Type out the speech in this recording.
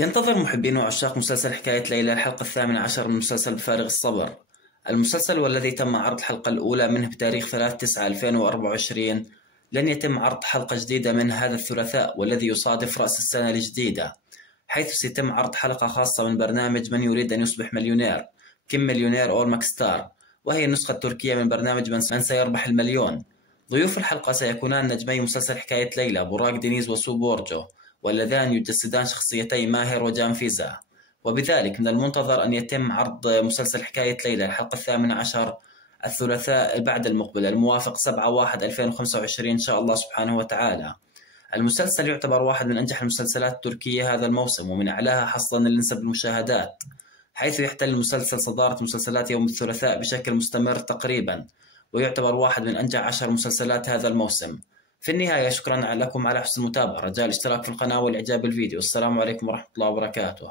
ينتظر محبين وعشاق مسلسل حكاية ليلى الحلقة 18 من المسلسل بفارغ الصبر. المسلسل والذي تم عرض الحلقة الأولى منه بتاريخ 3/9/2024 لن يتم عرض حلقة جديدة منه هذا الثلاثاء، والذي يصادف رأس السنة الجديدة، حيث سيتم عرض حلقة خاصة من برنامج من يريد أن يصبح مليونير، كم مليونير أور ماكستار، وهي النسخة التركية من برنامج من سيربح المليون. ضيوف الحلقة سيكونان نجمي مسلسل حكاية ليلى براك دينيز وسو بورجو، واللذان يجسدان شخصيتي ماهر وجان فيزا. وبذلك من المنتظر أن يتم عرض مسلسل حكاية ليلى الحلقة 18 الثلاثاء بعد المقبل الموافق 7/1/2025 إن شاء الله سبحانه وتعالى. المسلسل يعتبر واحد من أنجح المسلسلات التركية هذا الموسم، ومن أعلاها حصلا لنسب المشاهدات، حيث يحتل المسلسل صدارة مسلسلات يوم الثلاثاء بشكل مستمر تقريبا، ويعتبر واحد من أنجح 10 مسلسلات هذا الموسم. في النهاية شكرا لكم على حسن المتابعة، رجاء الاشتراك في القناة والإعجاب بالفيديو. السلام عليكم ورحمة الله وبركاته.